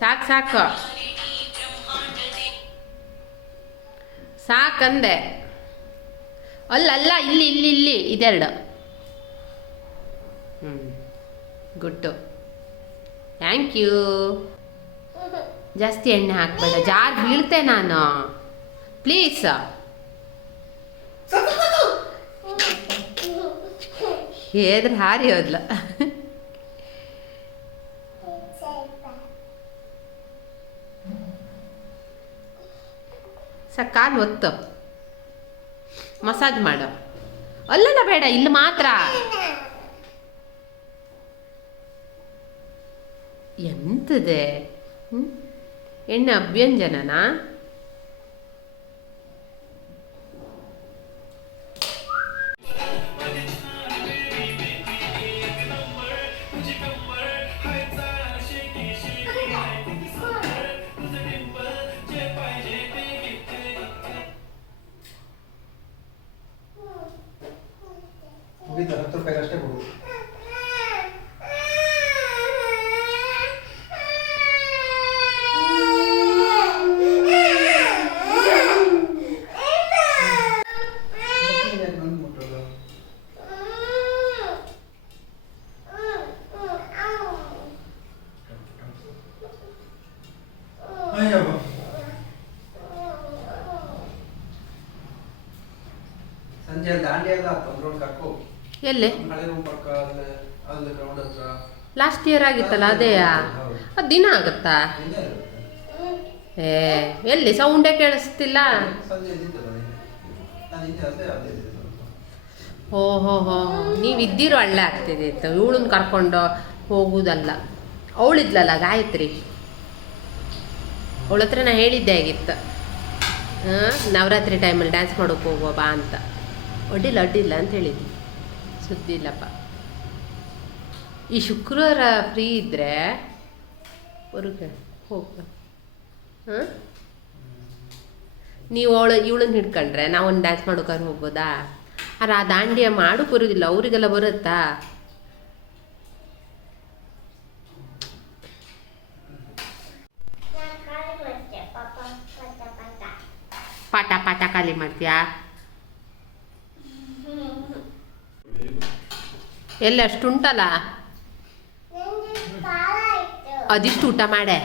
ಸಾಕು ಸಾಕು ಸಾಕಂದೆ. ಅಲ್ಲ ಇಲ್ಲಿ ಇಲ್ಲಿ ಇಲ್ಲಿ ಇದೆರಡು. ಗುಡ್ಡು. Thank you. ಜಾಸ್ತಿ ಎಣ್ಣೆ ಹಾಕ್ಬೇಡ, ಜಾರ್ ಬೀಳ್ತೆ ನಾನು. ಪ್ಲೀಸ್. ಹೇಳಿದ್ರೆ ಹಾರಿ ಹೋದ್ಲ. ಕಾಲು ಒತ್ತು, ಮಸಾಜ್ ಮಾಡು. ಅಲ್ಲಲ್ಲ ಬೇಡ, ಇಲ್ಲಿ ಮಾತ್ರ. ಎಂತದೆ ಎಣ್ಣೆ ಅಭ್ಯಂಜನನಾ? ಮುಗಿದ 10 ರೂಪಾಯಿ ಅಷ್ಟೇ ಕೊಡು. ಸಂಜೆ ದಾಂಡಿ ಎಲ್ಲ ತೊಂದ್ರೆ ಕರ್ಕೋ. ಎಲ್ಲಿ? ಹಳೆ ರೂಮ್ ಪಕ್ಕ ಅಲ್ಲಿ ಗ್ರೌಂಡ್ ಹತ್ರ. ಲಾಸ್ಟ್ ಇಯರ್ ಆಗಿತ್ತಲ್ಲ ಅದೇಯಾ? ಅದು ದಿನ ಆಗುತ್ತಾ? ಏ ಎಲ್ಲಿ ಸೌಂಡೇ ಕೇಳಿಸ್ತಿಲ್ಲ. ಓಹೋ ಹೋ, ನೀವಿದ್ದಿರೋ ಹಳ್ಳೆ ಆಗ್ತಿದೆ ಇತ್ತು. ಇವಳನ್ನ ಕರ್ಕೊಂಡು ಹೋಗುವುದಲ್ಲ. ಅವಳಿದ್ಲಲ್ಲ ಗಾಯತ್ರಿ, ಅವಳ ಹತ್ರ ನಾ ಹೇಳಿದ್ದೆ ಆಗಿತ್ತು, ನವರಾತ್ರಿ ಟೈಮಲ್ಲಿ ಡ್ಯಾನ್ಸ್ ಮಾಡೋಕೆ ಹೋಗುವ ಬಾ ಅಂತ. ಅಡ್ಡಿಲ್ಲ ಅಂತ ಹೇಳಿದ್ವಿ. ಸುದ್ದಿ ಇಲ್ಲಪ್ಪ. ಈ ಶುಕ್ರವಾರ ಫ್ರೀ ಇದ್ದರೆ ಹೊರಗೆ ಹೋಗ. ಹಾಂ, ನೀವು ಇವಳನ್ನ ಹಿಡ್ಕೊಂಡ್ರೆ ನಾವೊಂದು ಡ್ಯಾನ್ಸ್ ಮಾಡೋಕ್ಕಾದ್ರೆ ಹೋಗ್ಬೋದಾ? ಆದ್ರೆ ಆ ದಾಂಡಿಯ ಮಾಡೋಕೆ ಬರೋದಿಲ್ಲ, ಅವರಿಗೆಲ್ಲ ಬರುತ್ತಾ? ಪಾಠ ಪಾಠ ಖಾಲಿ ಮಾಡ್ತೀಯಾ? ಎಲ್ಲ ಅಷ್ಟುಂಟಲ್ಲ, ಅದಿಷ್ಟು ಊಟ ಮಾಡೆ.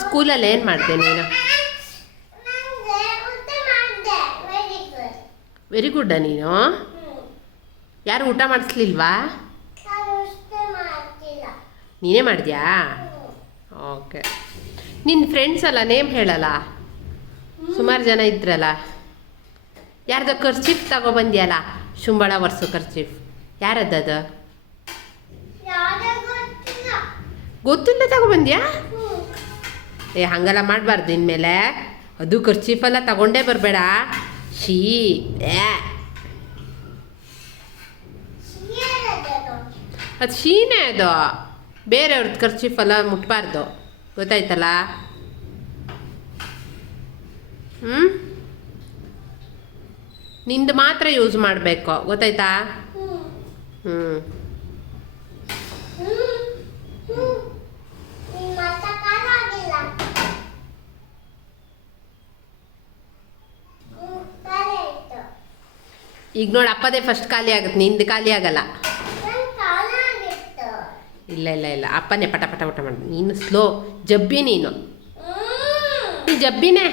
ಸ್ಕೂಲಲ್ಲಿ ಏನು ಮಾಡಿದೆ ನೀನು? ವೆರಿ ಗುಡ್ಡಾ ನೀನು? ಯಾರು ಊಟ ಮಾಡಿಸ್ಲಿಲ್ವಾ? ನೀನೇ ಮಾಡಿದ್ಯಾ? ಓಕೆ. ನಿನ್ನ ಫ್ರೆಂಡ್ಸ್ ಅಲ್ಲ, ನೇಮ್ ಹೇಳಲ್ಲ. ಸುಮಾರು ಜನ ಇದ್ರಲ್ಲ. ಯಾರ್ದು ಖರ್ಚೀಫ್ ತಗೊಬಂದ್ಯಲ್ಲ, ಶುಂಬಳ ವರ್ಷ ಖರ್ಚೀಫ್ ಯಾರದ್ದದು? ಗೊತ್ತಿಲ್ಲ ತಗೊಬಂದ್ಯಾ? ಏ ಹಂಗೆಲ್ಲ ಮಾಡಬಾರ್ದು ಇನ್ಮೇಲೆ. ಅದು ಖರ್ಚೀಫೆಲ್ಲ ತಗೊಂಡೇ ಬರಬೇಡ. ಶೀ ಅದು ಶೀನೇ, ಅದು ಬೇರೆಯವ್ರದ್ದು ಖರ್ಚೀಫೆಲ್ಲ ಮುಟ್ಬಾರ್ದು, ಗೊತ್ತಾಯ್ತಲ್ಲ? ನಿಂದು ಮಾತ್ರ ಯೂಸ್ ಮಾಡಬೇಕು, ಗೊತ್ತಾಯ್ತಾ? ಈಗ ನೋಡಿ, ಅಪ್ಪದೇ ಫಸ್ಟ್ ಖಾಲಿ ಆಗುತ್ತೆ, ನಿಂದು ಖಾಲಿ ಆಗಲ್ಲ. ಇಲ್ಲ ಅಪ್ಪನೇ ಪಟ ಪಟ ಊಟ ಮಾಡಿ. ನೀನು ಸ್ಲೋ ಜಬ್ಬಿ, ನೀನು ಜಬ್ಬಿನೇ.